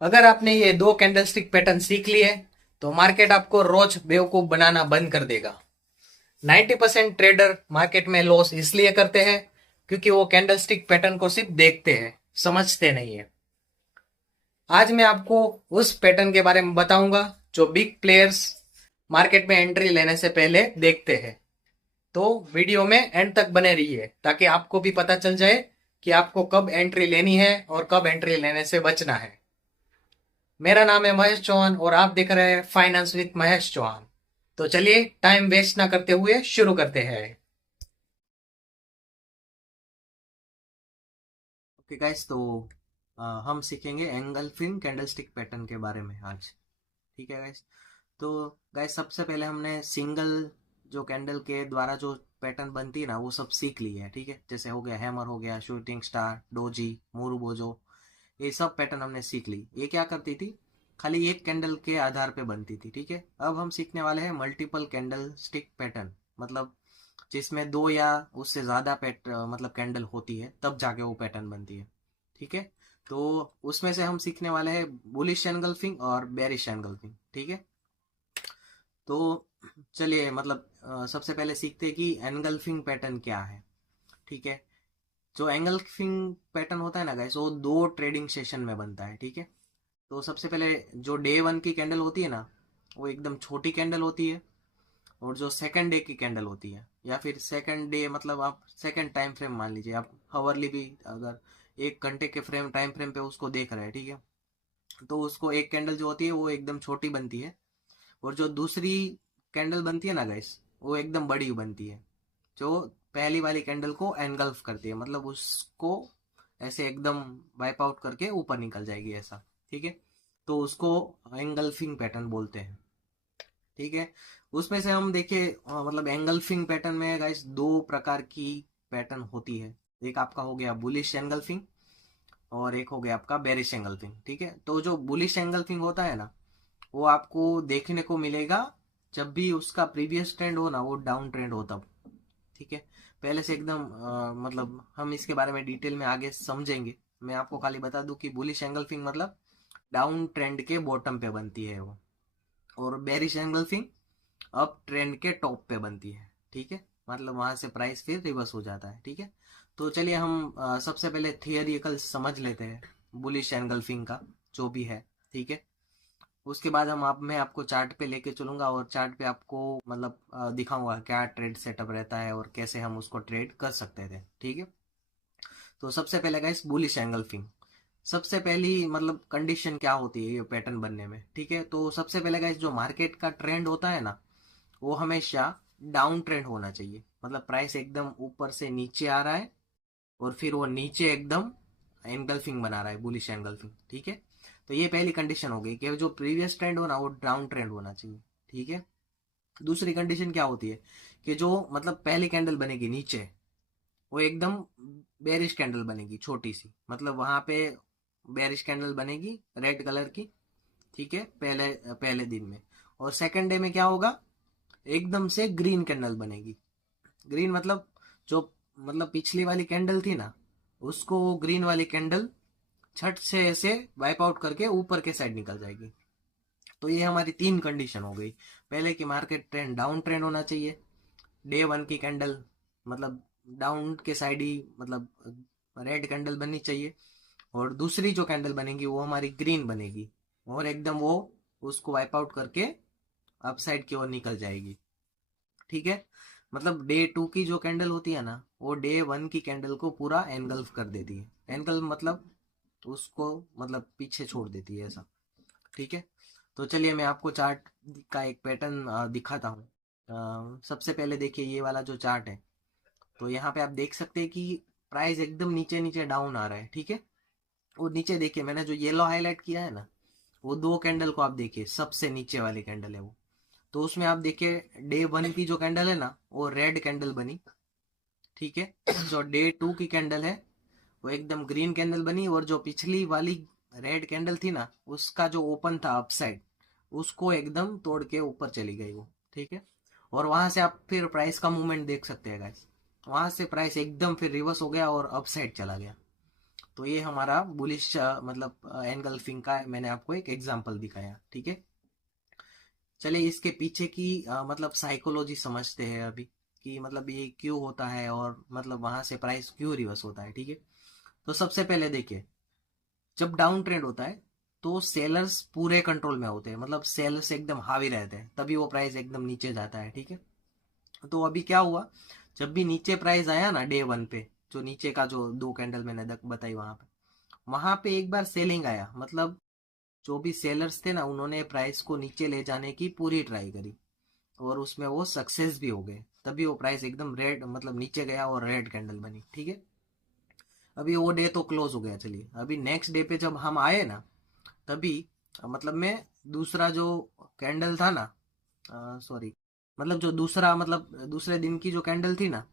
अगर आपने ये दो कैंडलस्टिक पैटर्न सीख लिए तो मार्केट आपको रोज बेवकूफ बनाना बंद कर देगा। 90% ट्रेडर मार्केट में लॉस इसलिए करते हैं क्योंकि वो कैंडलस्टिक पैटर्न को सिर्फ देखते हैं, समझते नहीं है। आज मैं आपको उस पैटर्न के बारे में बताऊंगा जो बिग प्लेयर्स मार्केट में एंट्री लेने से पहले देखते हैं। तो वीडियो में एंड तक बने रहिए ताकि आपको भी पता चल जाए कि आपको कब एंट्री लेनी है और कब एंट्री लेने से बचना है। मेरा नाम है महेश चौहान और आप देख रहे हैं फाइनेंस विद महेश चौहान। तो चलिए टाइम वेस्ट ना करते हुए शुरू करते हैं। ओके गाइस, तो हम सीखेंगे एंगल्फिंग कैंडलस्टिक पैटर्न के बारे में आज। ठीक है गाइस। तो गाइस, सबसे पहले हमने सिंगल जो कैंडल के द्वारा जो पैटर्न बनती है ना, वो सब सीख ली है। ठीक है, जैसे हो गया हैमर, हो गया शूटिंग स्टार, डोजी, मोरूबोजो, ये सब पैटर्न हमने सीख ली। ये क्या करती थी, खाली एक कैंडल के आधार पे बनती थी। ठीक है, अब हम सीखने वाले हैं मल्टीपल कैंडल स्टिक पैटर्न, मतलब जिसमें दो या उससे ज्यादा मतलब कैंडल होती है, तब जाके वो पैटर्न बनती है। ठीक है, तो उसमें से हम सीखने वाले हैं बुलिश एंगल्फिंग और बेरिश एंगल्फिंग। ठीक है, तो चलिए मतलब सबसे पहले सीखते हैं कि एंगल्फिंग पैटर्न क्या है। ठीक है, जो एंगल्फिंग पैटर्न होता है ना गाइस, वो दो ट्रेडिंग सेशन में बनता है। ठीक है, तो सबसे पहले जो डे वन की कैंडल होती है ना, वो एकदम छोटी कैंडल होती है। और जो सेकंड डे की कैंडल होती है, या फिर सेकंड डे मतलब आप सेकंड टाइम फ्रेम मान लीजिए, आप हवरली भी अगर 1 घंटे के फ्रेम टाइम फ्रेम पे उसको देख रहे हैं, ठीक है, तो उसको एक कैंडल जो होती है वो एकदम छोटी बनती है। और जो दूसरी कैंडल बनती है ना गाइस, वो एकदम बड़ी बनती है, जो पहली वाली कैंडल को एनगल्फ करती है, मतलब उसको ऐसे एकदम वाइप आउट करके ऊपर निकल जाएगी ऐसा। ठीक है, तो उसको एंगल्फिंग पैटर्न बोलते हैं। ठीक है, उसमें से हम देखें मतलब एंगल्फिंग पैटर्न में गाइस दो प्रकार की पैटर्न होती है। एक आपका हो गया बुलिश एंगल्फिंग और एक हो गया आपका बेरिश एंगल्फिंग। ठीक है, तो जो बुलिश एंगल्फिंग होता है ना, वो आपको देखने को मिलेगा जब भी उसका प्रीवियस ट्रेंड हो ना, वो डाउन ट्रेंड हो तब। ठीक है, पहले से एकदम मतलब हम इसके बारे में डिटेल में आगे समझेंगे। मैं आपको खाली बता दूं कि बुलिश एंगल्फिंग मतलब डाउन ट्रेंड के बॉटम पे बनती है वो, और बेरिश एंगल्फिंग अप ट्रेंड के टॉप पे बनती है। ठीक है, मतलब वहां से प्राइस फिर रिवर्स हो जाता है। ठीक है, तो चलिए हम सबसे पहले थियोरिकल समझ लेते हैं बुलिश एंगल्फिंग का जो भी है। ठीक है, उसके बाद मैं आपको चार्ट पे लेके चलूंगा और चार्ट पे आपको मतलब दिखाऊंगा क्या ट्रेड सेटअप रहता है और कैसे हम उसको ट्रेड कर सकते थे। ठीक है, तो सबसे पहले गाइस बुलिश एंगल्फिंग, सबसे पहली मतलब कंडीशन क्या होती है ये पैटर्न बनने में। ठीक है, तो सबसे पहले गाइस जो मार्केट का ट्रेंड होता है ना, वो हमेशा डाउन ट्रेंड होना चाहिए, मतलब प्राइस एकदम ऊपर से नीचे आ रहा है और फिर वो नीचे एकदम एंगल्फिंग बना रहा है, बुलिश एंगल्फिंग। ठीक है, तो ये पहली कंडीशन हो गई कि जो प्रीवियस ट्रेंड हो ना, वो डाउन ट्रेंड होना चाहिए। ठीक है, दूसरी कंडीशन क्या होती है कि जो मतलब पहली कैंडल बनेगी नीचे, वो एकदम बेरिश कैंडल बनेगी छोटी सी, मतलब वहां पे बेरिश कैंडल बनेगी रेड कलर की। ठीक है, पहले पहले दिन में। और सेकंड डे में क्या होगा, एकदम से ग्रीन कैंडल बनेगी। ग्रीन मतलब जो मतलब पिछली वाली कैंडल थी ना, उसको ग्रीन वाली कैंडल छठ से ऐसे वाइप आउट करके ऊपर के साइड निकल जाएगी। तो ये हमारी तीन कंडीशन हो गई। पहले की मार्केट ट्रेंड डाउन ट्रेंड होना चाहिए, डे वन की कैंडल मतलब डाउन के साइड ही मतलब रेड कैंडल बननी चाहिए, और दूसरी जो कैंडल बनेगी वो हमारी ग्रीन बनेगी, और एकदम वो उसको वाइप आउट करके अप साइड की ओर निकल जाएगी। ठीक है, मतलब डे टू की जो कैंडल होती है ना, वो डे वन की कैंडल को पूरा एनगल्फ कर देती है। एनगल्फ मतलब उसको मतलब पीछे छोड़ देती है ऐसा। ठीक है, तो चलिए मैं आपको चार्ट का एक पैटर्न दिखाता हूँ। सबसे पहले देखिए ये वाला जो चार्ट है, तो यहाँ पे आप देख सकते हैं कि प्राइस एकदम नीचे नीचे डाउन आ रहा है। ठीक है, और नीचे देखिए मैंने जो येलो हाईलाइट किया है ना, वो दो कैंडल को आप देखिए, सबसे नीचे वाली कैंडल है वो। तो उसमें आप देखिए डे वन की जो कैंडल है ना, वो रेड कैंडल बनी। ठीक है, जो डे टू की कैंडल है वो एकदम ग्रीन कैंडल बनी, और जो पिछली वाली रेड कैंडल थी ना, उसका जो ओपन था अपसाइड, उसको एकदम तोड़ के ऊपर चली गई वो। ठीक है, और वहां से आप फिर प्राइस का मूवमेंट देख सकते हैं गाइस, वहां से प्राइस एकदम फिर रिवर्स हो गया और अपसाइड चला गया। तो ये हमारा बुलिश मतलब एनगल्फिंग का मैंने आपको एक एग्जांपल दिखाया। ठीक है, चलिए इसके पीछे की मतलब साइकोलॉजी समझते हैं अभी, कि मतलब ये क्यों होता है और मतलब वहां से प्राइस क्यों रिवर्स होता है। ठीक है, तो सबसे पहले देखिए, जब डाउन ट्रेंड होता है तो सेलर्स पूरे कंट्रोल में होते हैं, मतलब सेल्स एकदम हावी रहते हैं, तभी वो प्राइस एकदम नीचे जाता है। ठीक है, तो अभी क्या हुआ, जब भी नीचे प्राइस आया ना डे वन पे, जो नीचे का जो दो कैंडल मैंने बताई वहां पे एक बार सेलिंग आया, मतलब जो भी सेलर्स थे ना उन्होंने प्राइस को नीचे ले जाने की पूरी ट्राई करी और उसमें वो सक्सेस भी हो गए, तभी वो प्राइस एकदम रेड मतलब नीचे गया और रेड कैंडल बनी। ठीक है, अभी वो डे तो क्लोज हो गया। चलिए अभी नेक्स्ट डे पे जब हम आए ना, तभी मतलब मैं दूसरा जो कैंडल था ना, सॉरी, मतलब जो दूसरा मतलब दूसरे दिन की जो कैंडल थी ना,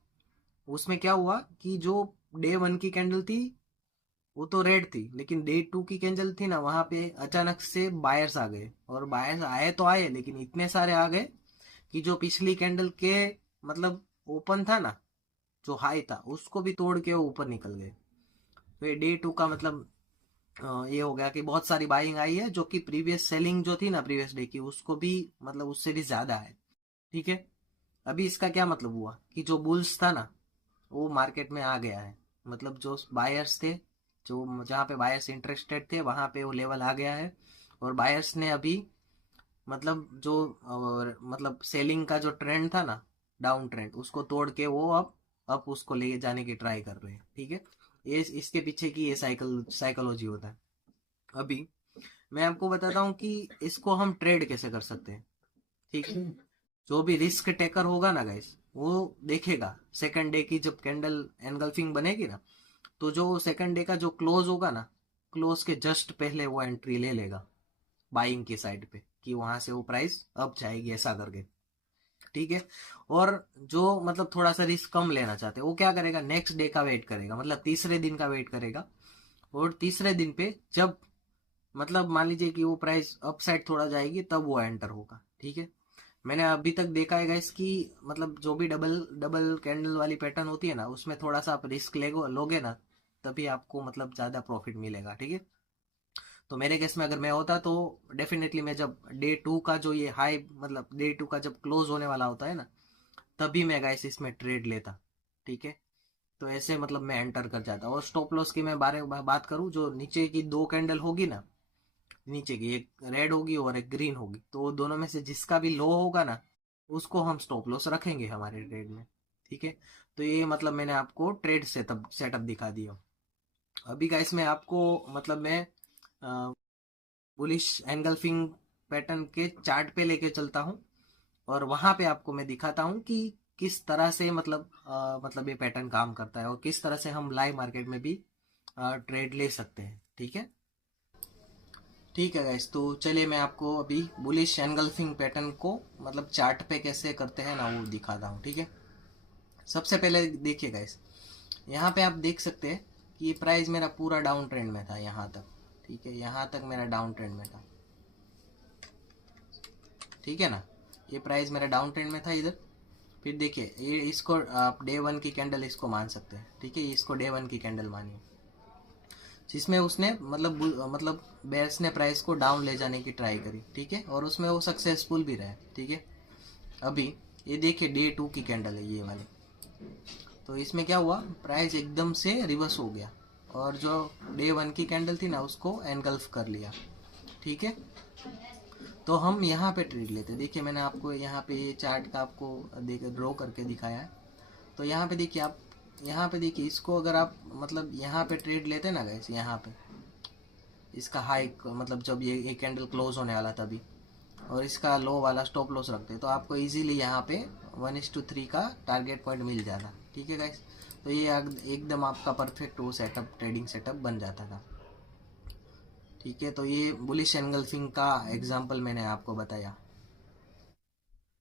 उसमें क्या हुआ कि जो डे वन की कैंडल थी वो तो रेड थी, लेकिन डे टू की कैंडल थी ना, वहां पे अचानक से बायर्स आ गए, और बायर्स आए तो आए लेकिन इतने सारे आ गए कि जो पिछली कैंडल के मतलब ओपन था ना, जो हाई था उसको भी तोड़ के वो ऊपर निकल गए। तो ये डे टू का मतलब ये हो गया कि बहुत सारी बाइंग आई है, जो कि प्रीवियस सेलिंग जो थी ना प्रीवियस डे की, उसको भी मतलब उससे भी ज्यादा है। ठीक है, अभी इसका क्या मतलब हुआ कि जो बुल्स था ना वो मार्केट में आ गया है, मतलब जो बायर्स थे, जो जहाँ पे बायर्स इंटरेस्टेड थे वहां पे वो लेवल आ गया है, और बायर्स ने अभी मतलब जो मतलब सेलिंग का जो ट्रेंड था ना, डाउन ट्रेंड, उसको तोड़ के वो अब उसको ले जाने की ट्राई कर रहे हैं। ठीक है, ये इसके पीछे की ये साइकोलॉजी होता है। अभी मैं आपको बताता हूँ कि इसको हम ट्रेड कैसे कर सकते हैं। ठीक है, जो भी रिस्क टेकर होगा ना गाइस, वो देखेगा सेकंड डे की जब कैंडल एनगल्फिंग बनेगी ना, तो जो सेकंड डे का जो क्लोज होगा ना, क्लोज के जस्ट पहले वो एंट्री ले लेगा बाइंग की साइड पे, कि वहां से वो प्राइस अप जाएगी ऐसा करके। ठीक है, और जो मतलब थोड़ा सा रिस्क कम लेना चाहते हैं वो क्या करेगा, नेक्स्ट डे का वेट करेगा, मतलब तीसरे दिन का वेट करेगा, और तीसरे दिन पे जब मतलब मान लीजिए कि वो प्राइस अप साइड थोड़ा जाएगी तब वो एंटर होगा। ठीक है, मैंने अभी तक देखा है गाइस कि मतलब जो भी डबल डबल कैंडल वाली पैटर्न होती है ना, उसमें थोड़ा सा आप रिस्क लोगे ना, तभी आपको मतलब ज्यादा प्रॉफिट मिलेगा। ठीक है, तो मेरे केस में अगर मैं होता तो डेफिनेटली मैं जब डे टू का जो ये हाई मतलब डे टू का जब क्लोज होने वाला होता है ना, तभी मैं गाइस इसमें ट्रेड लेता। ठीक है, तो ऐसे मतलब मैं एंटर कर जाता, और स्टॉप लॉस की मैं बात करूं, जो नीचे की दो कैंडल होगी ना, नीचे की एक रेड होगी और एक ग्रीन होगी, तो वो दोनों में से जिसका भी लो होगा ना, उसको हम स्टॉप लॉस रखेंगे हमारे ट्रेड में। ठीक है, तो ये मतलब मैंने आपको ट्रेड सेटअप सेटअप दिखा दिया। अभी गाइस मैं आपको मतलब मैं बुलिश एंगल्फिंग पैटर्न के चार्ट पे लेके चलता हूँ, और वहां पे आपको मैं दिखाता हूँ कि किस तरह से मतलब मतलब ये पैटर्न काम करता है, और किस तरह से हम लाइव मार्केट में भी ट्रेड ले सकते हैं। ठीक है, ठीक है गाइस, तो चलिए मैं आपको अभी बुलिश एनगल्फिंग पैटर्न को मतलब चार्ट पे कैसे करते हैं ना वो दिखाता हूँ। ठीक है, सबसे पहले देखिए गाइस, यहाँ पे आप देख सकते हैं कि ये प्राइस मेरा पूरा डाउन ट्रेंड में था यहाँ तक। ठीक है, यहाँ तक मेरा डाउन ट्रेंड में था। ठीक है ना, ये प्राइस मेरा डाउन ट्रेंड में था इधर। फिर देखिए ये इसको आप डे वन की कैंडल इसको मान सकते हैं। ठीक है, इसको डे वन की कैंडल मानिए, जिसमें उसने मतलब बेयर्स ने प्राइस को डाउन ले जाने की ट्राई करी। ठीक है, और उसमें वो सक्सेसफुल भी रहे। ठीक है, अभी ये देखिए डे टू की कैंडल है ये वाली, तो इसमें क्या हुआ, प्राइस एकदम से रिवर्स हो गया, और जो डे वन की कैंडल थी ना उसको एनगल्फ कर लिया। ठीक है, तो हम यहाँ पे ट्रेड लेते हैं। देखिए मैंने आपको यहाँ पे ये चार्ट का आपको ड्रॉ करके दिखाया है। तो यहाँ पे देखिए आप, यहाँ पे देखिए इसको अगर आप मतलब यहाँ पे ट्रेड लेते ना गाइस, यहाँ पे इसका हाई मतलब जब ये कैंडल क्लोज होने वाला तभी, और इसका लो वाला स्टॉप लॉस रखते तो आपको इजीली यहाँ पे 1:3 का टारगेट पॉइंट मिल जाता। ठीक है गाइस, तो ये एकदम आपका परफेक्ट वो सेटअप ट्रेडिंग सेटअप बन जाता था। ठीक है, तो ये बुलिश एनगल्फिंग का एग्जांपल मैंने आपको बताया।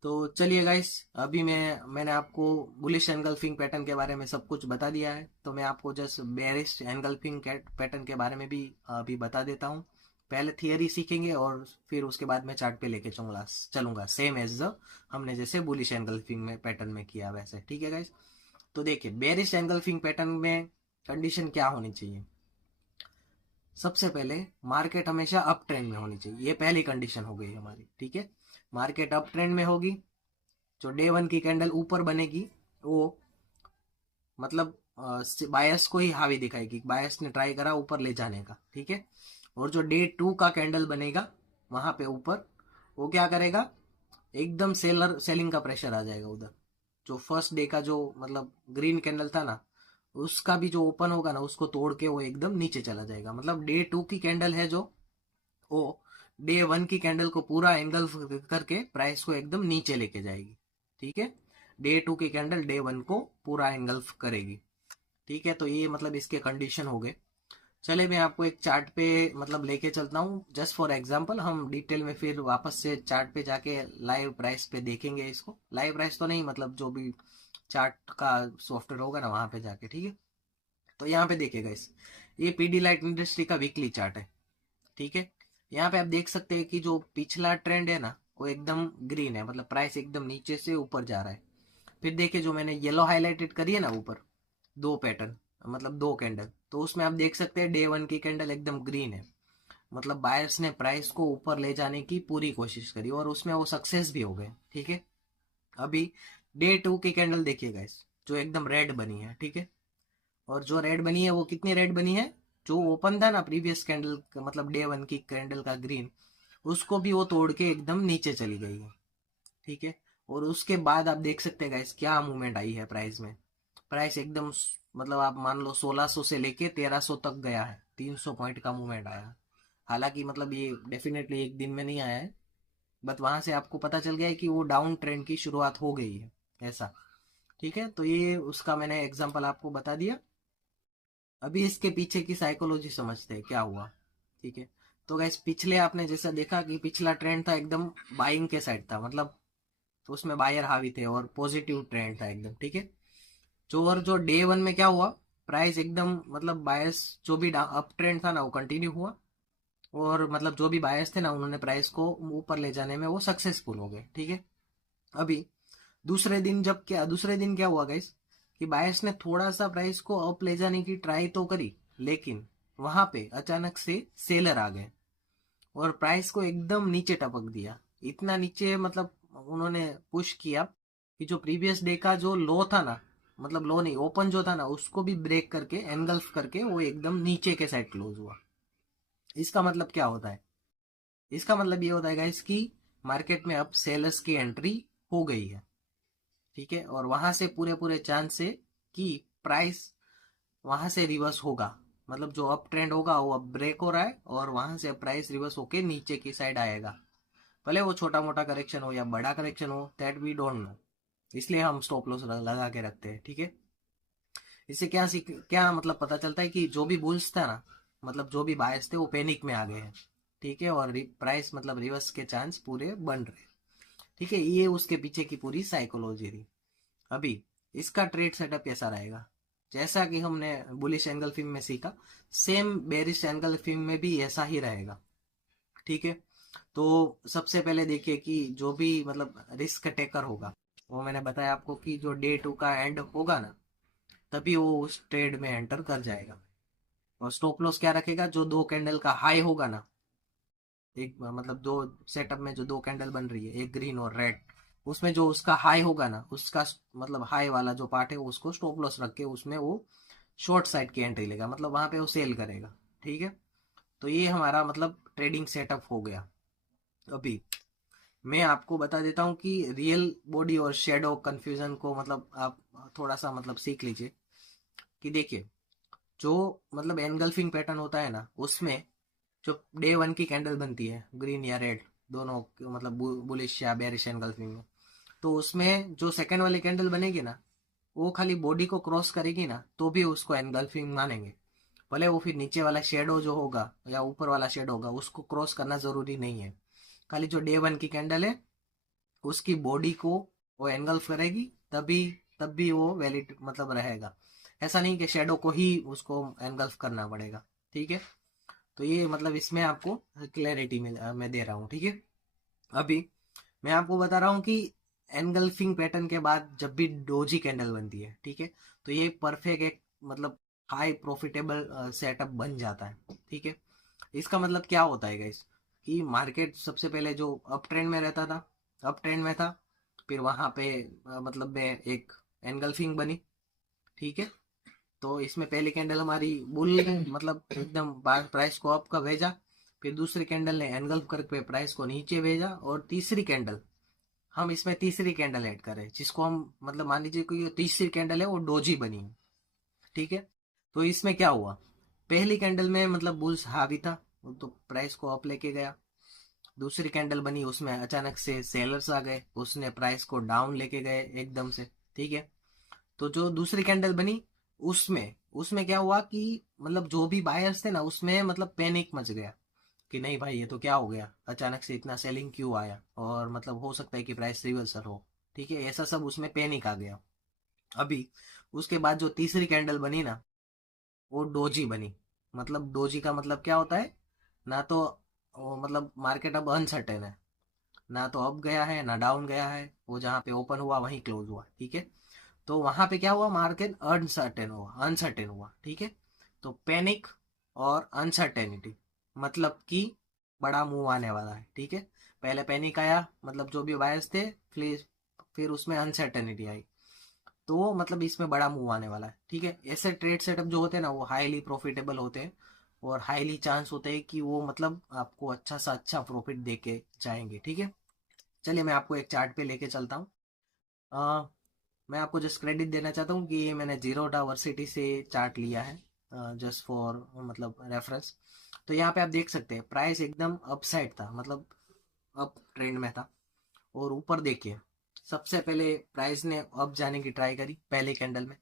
तो चलिए गाइस, अभी मैंने आपको बुलिश एनगल्फिंग पैटर्न के बारे में सब कुछ बता दिया है, तो मैं आपको जस्ट बेरिश एनगल्फिंग पैटर्न के बारे में भी अभी बता देता हूँ। पहले थियरी सीखेंगे और फिर उसके बाद मैं चार्ट पे लेके चलूंगा सेम एज द हमने जैसे बुलिश एनगल्फिंग में पैटर्न में किया वैसे। ठीक है गाइस, तो देखिए बेरिश एनगल्फिंग पैटर्न में कंडीशन क्या होनी चाहिए, सबसे पहले मार्केट हमेशा अप ट्रेंड में होनी चाहिए, ये पहली कंडीशन हो गई हमारी, ठीक है। मार्केट अप ट्रेंड में होगी, जो डे वन की कैंडल ऊपर बनेगी वो मतलब बायस को ही हावी दिखाएगी, बायस ने ट्राई करा ऊपर ले जाने का, ठीक है। और जो डे टू का कैंडल बनेगा वहां पे ऊपर, वो क्या करेगा, एकदम सेलिंग का प्रेशर आ जाएगा उधर। जो फर्स्ट डे का जो मतलब ग्रीन कैंडल था ना, उसका भी जो ओपन होगा ना, उसको तोड़ के वो एकदम नीचे चला जाएगा। मतलब डे टू की कैंडल है जो, वो डे वन की कैंडल को पूरा एंगल करके प्राइस को एकदम नीचे लेके जाएगी, ठीक है। डे टू की कैंडल डे वन को पूरा एंगल्फ करेगी, ठीक है। तो ये मतलब इसके कंडीशन हो गए। चले मैं आपको एक चार्ट पे मतलब लेके चलता हूँ, जस्ट फॉर एग्जांपल। हम डिटेल में फिर वापस से चार्ट पे जाके लाइव प्राइस पे देखेंगे इसको। लाइव प्राइस तो नहीं, मतलब जो भी चार्ट का सॉफ्टवेयर होगा ना वहां पे जाके, ठीक है। तो यहाँ पे देखिएगा इस, ये पीडी लाइट इंडस्ट्री का वीकली चार्ट है, ठीक है। यहाँ पे आप देख सकते हैं कि जो पिछला ट्रेंड है ना वो एकदम ग्रीन है, मतलब प्राइस एकदम नीचे से ऊपर जा रहा है। फिर देखिए जो मैंने येलो हाईलाइटेड करी है ना ऊपर, दो पैटर्न, मतलब दो कैंडल, तो उसमें आप देख सकते हैं डे वन की कैंडल एकदम ग्रीन है। मतलब बायर्स ने प्राइस को ऊपर ले जाने की पूरी कोशिश करी और उसमें वो सक्सेस भी हो गए, ठीक है। अभी डे टू की कैंडल देखिएगा इस, जो एकदम रेड बनी है, ठीक है। और जो रेड बनी है वो कितनी रेड बनी है, जो ओपन था ना प्रीवियस कैंडल मतलब डे वन की कैंडल का ग्रीन, उसको भी वो तोड़ के एकदम नीचे चली गई है, ठीक है। और उसके बाद आप देख सकते हैं गाइस क्या मूवमेंट आई है प्राइस में। प्राइस एकदम मतलब आप मान लो 1600 से लेके 1300 तक गया है, 300 पॉइंट का मूवमेंट आया। हालांकि मतलब ये डेफिनेटली एक दिन में नहीं आया है, बट वहां से आपको पता चल गया है कि वो डाउन ट्रेंड की शुरुआत हो गई है, ऐसा, ठीक है। तो ये उसका मैंने एग्जांपल आपको बता दिया। अभी इसके पीछे की साइकोलॉजी समझते हैं क्या हुआ, ठीक है। तो गैस पिछले आपने जैसा देखा कि पिछला ट्रेंड था एकदम बाइंग के साइड था, मतलब तो उसमें बायर हावी थे और पॉजिटिव ट्रेंड था एकदम, ठीक है। जो डे वन में क्या हुआ, प्राइस एकदम मतलब बायस, जो भी अप ट्रेंड था ना वो कंटिन्यू हुआ, और मतलब जो भी बायस थे ना उन्होंने प्राइस को ऊपर ले जाने में वो सक्सेसफुल हो गए, ठीक है। अभी दूसरे दिन क्या हुआ गाइस, कि बायस ने थोड़ा सा प्राइस को अप ले जाने की ट्राई तो करी, लेकिन वहां पे अचानक से सेलर आ गए और प्राइस को एकदम नीचे टपक दिया। इतना नीचे मतलब उन्होंने पुश किया कि जो प्रीवियस डे का जो लो था ना, मतलब लो नहीं, ओपन जो था ना, उसको भी ब्रेक करके एनगल्फ करके वो एकदम नीचे के साइड क्लोज हुआ। इसका मतलब क्या होता है, इसका मतलब ये होता है गाइस कि मार्केट में अब सेलर्स की एंट्री हो गई है, ठीक है। और वहां से पूरे पूरे चांस है कि प्राइस वहां से रिवर्स होगा, मतलब जो अप ट्रेंड होगा वो अब ब्रेक हो रहा है और वहां से प्राइस रिवर्स होके नीचे की साइड आएगा। भले वो छोटा मोटा करेक्शन हो या बड़ा करेक्शन हो, दैट वी डोंट नो, इसलिए हम स्टॉप लॉस लगा के रखते हैं, ठीक है। इससे क्या मतलब पता चलता है कि जो भी बुल्स था ना, मतलब जो भी बायर्स थे वो पैनिक में आ गए हैं, ठीक है। और प्राइस मतलब रिवर्स के चांस पूरे बन रहे हैं, ठीक है। ये उसके पीछे की पूरी साइकोलॉजी थी। अभी इसका ट्रेड सेटअप कैसा रहेगा, जैसा कि हमने बुलिश एंगल फिल्म में सीखा, सेम बेरिश एंगल फिल्म में भी ऐसा ही रहेगा, ठीक है। तो सबसे पहले देखिए कि जो भी मतलब रिस्क टेकर होगा, वो मैंने बताया आपको कि जो डे टू का एंड होगा ना, तभी वो उस ट्रेड में एंटर कर जाएगा। और स्टॉप लॉस क्या रखेगा, जो दो कैंडल का हाई होगा ना, एक मतलब दो सेटअप में जो दो कैंडल बन रही है, एक ग्रीन और रेड, उसमें जो उसका हाई होगा ना, उसका मतलब हाई वाला जो पार्ट है उसको स्टॉप लॉस रख के उसमें वो शॉर्ट साइड की एंट्री लेगा, मतलब वहां पे वो सेल करेगा, ठीक है। तो ये हमारा मतलब ट्रेडिंग सेटअप हो गया। अभी मैं आपको बता देता हूँ कि रियल बॉडी और शेडो कंफ्यूजन को मतलब आप थोड़ा सा मतलब सीख लीजिए। कि देखिए जो मतलब एनगल्फिंग पैटर्न होता है ना, उसमें जो डे वन की कैंडल बनती है ग्रीन या रेड दोनों, मतलब बुलिश या बेरिश एनगल्फिंग में, तो उसमें जो सेकंड वाली कैंडल बनेगी ना, वो खाली बॉडी को क्रॉस करेगी ना तो भी उसको एनगल्फिंग मानेंगे। भले वो फिर नीचे वाला शेडो जो होगा या ऊपर वाला शेडो होगा उसको क्रॉस करना जरूरी नहीं है। खाली जो डे वन की कैंडल है उसकी बॉडी को वो एंगल्फ करेगी, तभी तब भी वो वैलिड मतलब रहेगा। ऐसा नहीं कि शेडो को ही उसको एंगल्फ करना पड़ेगा, ठीक है। तो ये मतलब इसमें आपको क्लैरिटी मैं दे रहा हूँ, ठीक है। अभी मैं आपको बता रहा हूँ कि एनगल्फिंग पैटर्न के बाद जब भी डोजी कैंडल बनती है, ठीक है, तो ये परफेक्ट एक मतलब हाई प्रॉफिटेबल सेटअप बन जाता है, ठीक है। इसका मतलब क्या होता है गाइस, कि मार्केट सबसे पहले जो अप ट्रेंड में रहता था, अप ट्रेंड में था, फिर वहां पे मतलब में एक एनगल्फिंग बनी, ठीक है। तो इसमें पहली कैंडल हमारी बुल ने मतलब एकदम प्राइस को अप का भेजा, फिर दूसरी कैंडल ने एनगल्फ करके प्राइस को नीचे भेजा, और तीसरी कैंडल, हम इसमें तीसरी कैंडल ऐड करें जिसको हम मतलब मान लीजिए कि ये तीसरी कैंडल है वो डोजी बनी है, ठीक है। तो इसमें क्या हुआ, पहली कैंडल में मतलब बुल्स हावी था, वो तो प्राइस को अप लेके गया। दूसरी कैंडल बनी उसमें अचानक से सेलर्स आ गए, उसने प्राइस को डाउन लेके गए एकदम से, ठीक है। तो जो दूसरी कैंडल बनी उसमें उसमें क्या हुआ कि मतलब जो भी बायर्स थे ना उसमें मतलब पैनिक मच गया कि नहीं भाई ये तो क्या हो गया, अचानक से इतना सेलिंग क्यों आया, और मतलब हो सकता है कि प्राइस रिवर्सल हो, ठीक है, ऐसा सब उसमें पैनिक आ गया। अभी उसके बाद जो तीसरी कैंडल बनी ना वो डोजी बनी। मतलब डोजी का मतलब क्या होता है, ना तो मतलब मार्केट अब अनसर्टेन है, ना तो अप गया है ना डाउन गया है, वो जहाँ पे ओपन हुआ वहीं क्लोज हुआ, ठीक है। तो वहां पे क्या हुआ, मार्केट अनसर्टेन हुआ, ठीक है। तो पैनिक और अनसर्टेनिटी मतलब कि बड़ा मूव आने वाला है, ठीक है। पहले पैनिक आया मतलब जो भी बायर्स थे, फिर उसमें अनसर्टेनिटी आई, तो मतलब इसमें बड़ा मूव आने वाला है, ठीक है। ऐसे ट्रेड सेटअप जो होते हैं ना वो हाईली प्रॉफिटेबल होते हैं, और हाईली चांस होते हैं कि वो मतलब आपको अच्छा सा अच्छा प्रॉफिट दे के जाएंगे, ठीक है। चलिए मैं आपको एक चार्ट पे लेके चलता हूँ। मैं आपको जस्ट क्रेडिट देना चाहता हूँ कि ये मैंने जीरो डाइवर्सिटी से चार्ट लिया है, जस्ट फॉर मतलब रेफरेंस। तो यहाँ पे आप देख सकते हैं प्राइस एकदम अपसाइड था, मतलब अप ट्रेंड में था, और ऊपर देखिए सबसे पहले प्राइस ने अप जाने की ट्राई करी पहले कैंडल में,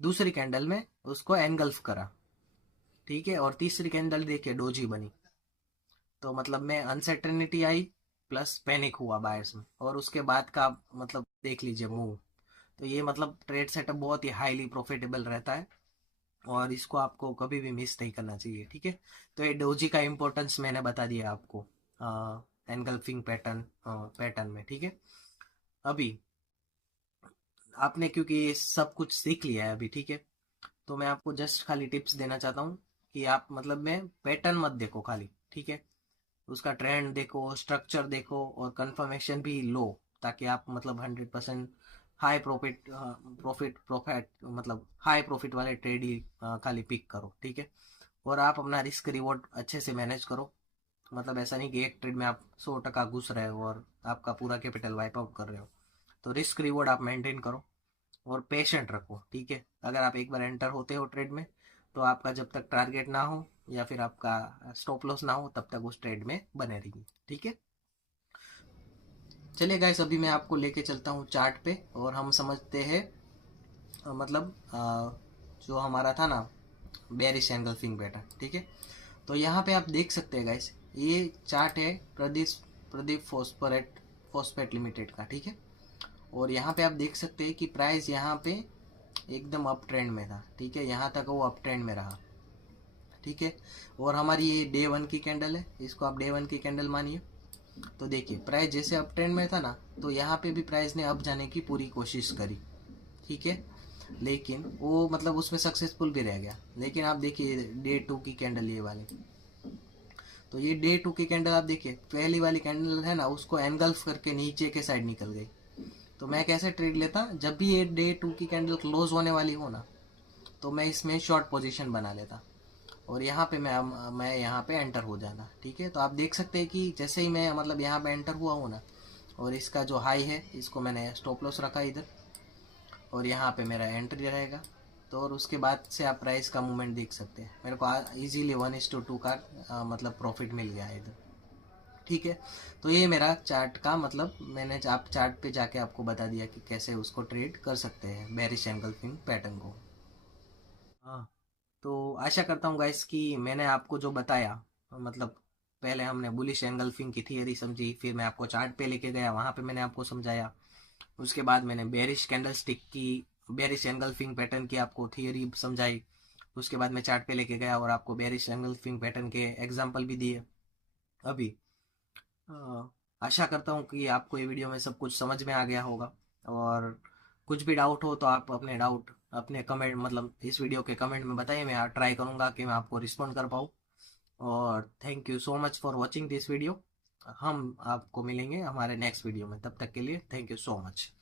दूसरी कैंडल में उसको एनगल्फ करा, ठीक है, और तीसरी कैंडल देखिए डोजी बनी। तो मतलब में अनसर्टेनिटी आई प्लस पैनिक हुआ बायर्स में, और उसके बाद का मतलब देख लीजिए मूव। तो ये मतलब ट्रेड सेटअप बहुत ही हाईली प्रॉफिटेबल रहता है, और इसको आपको कभी भी मिस नहीं करना चाहिए, ठीक है। तो ये डोजी का इम्पोर्टेंस मैंने बता दिया आपको एनगल्फिंग पैटर्न में, ठीक है। अभी आपने क्योंकि ये सब कुछ सीख लिया है अभी, ठीक है, तो मैं आपको जस्ट खाली टिप्स देना चाहता हूँ कि आप मतलब में पैटर्न मत देखो खाली, ठीक है। उसका ट्रेंड देखो, स्ट्रक्चर देखो, और कंफर्मेशन भी लो, ताकि आप मतलब 100% हाई प्रॉफिट मतलब हाई प्रॉफिट वाले ट्रेड ही खाली पिक करो, ठीक है। और आप अपना रिस्क रिवॉर्ड अच्छे से मैनेज करो, मतलब ऐसा नहीं कि एक ट्रेड में आप 100% घुस रहे हो और आपका पूरा कैपिटल वाइप आउट कर रहे हो। तो रिस्क रिवॉर्ड आप मेंटेन करो, और पेशेंट रखो, ठीक है। अगर आप एक बार एंटर होते हो ट्रेड में, तो आपका जब तक टारगेट ना हो या फिर आपका स्टॉप लॉस ना हो तब तक उस ट्रेड में बने रहिए, ठीक है। चलिए गाइस अभी मैं आपको लेके चलता हूँ चार्ट पे, और हम समझते हैं मतलब जो हमारा था ना बेरिश एंगल्फिंग पैटर्न, ठीक है। तो यहाँ पे आप देख सकते हैं गाइस, ये चार्ट है प्रदीप प्रदीप फॉस्फेट लिमिटेड का, ठीक है। और यहाँ पे आप देख सकते हैं कि प्राइस यहाँ पे एकदम अप ट्रेंड में था, ठीक है, यहाँ तक वो अप ट्रेंड में रहा, ठीक है। और हमारी ये डे वन की कैंडल है, इसको आप डे वन की कैंडल मानिए। तो देखिए प्राइस जैसे अप ट्रेंड में था ना, तो यहाँ पे भी प्राइस ने अप जाने की पूरी कोशिश करी, ठीक है, लेकिन वो मतलब उसमें सक्सेसफुल भी रह गया। लेकिन आप देखिए डे टू की कैंडल ये वाली, तो ये डे टू की कैंडल आप देखिए पहली वाली कैंडल है ना उसको एनगल्फ करके नीचे के साइड निकल गई। तो मैं कैसे ट्रेड लेता, जब भी ये डे टू की कैंडल क्लोज होने वाली हो ना, तो मैं इसमें शॉर्ट पोजीशन बना लेता, और यहाँ पे मैं यहाँ पे एंटर हो जाना, ठीक है। तो आप देख सकते हैं कि जैसे ही मैं मतलब यहाँ पे एंटर हुआ हूँ ना, और इसका जो हाई है इसको मैंने स्टॉप लॉस रखा इधर, और यहाँ पे मेरा एंट्री रहेगा। तो और उसके बाद से आप प्राइस का मूवमेंट देख सकते हैं, मेरे को इजीली 1:2 का मतलब प्रॉफिट मिल गया है इधर, ठीक है। तो ये मेरा चार्ट का मतलब मैंने आप चार्ट पे जाके आपको बता दिया कि कैसे उसको ट्रेड कर सकते हैं बेरिश एंगल्फिंग पैटर्न को। हाँ, तो आशा करता हूँ गाइस कि मैंने आपको जो बताया, मतलब पहले हमने बुलिश एंगल्फिंग की थियरी समझी, फिर मैं आपको चार्ट पे लेके गया, वहाँ पे मैंने आपको समझाया। उसके बाद मैंने बेरिश कैंडलस्टिक की, बेरिश एंगल्फिंग पैटर्न की आपको थियरी समझाई। उसके बाद मैं चार्ट पे लेके गया और आपको बेरिश एंगल्फिंग पैटर्न के एग्जाम्पल भी दिए। अभी आशा करता हूँ कि आपको ये वीडियो में सब कुछ समझ में आ गया होगा, और कुछ भी डाउट हो तो आप अपने डाउट अपने कमेंट मतलब इस वीडियो के कमेंट में बताइए, मैं ट्राई करूँगा कि मैं आपको रिस्पॉन्ड कर पाऊँ। और thank you so much for watching this video. हम आपको मिलेंगे हमारे नेक्स्ट वीडियो में, तब तक के लिए थैंक यू सो मच।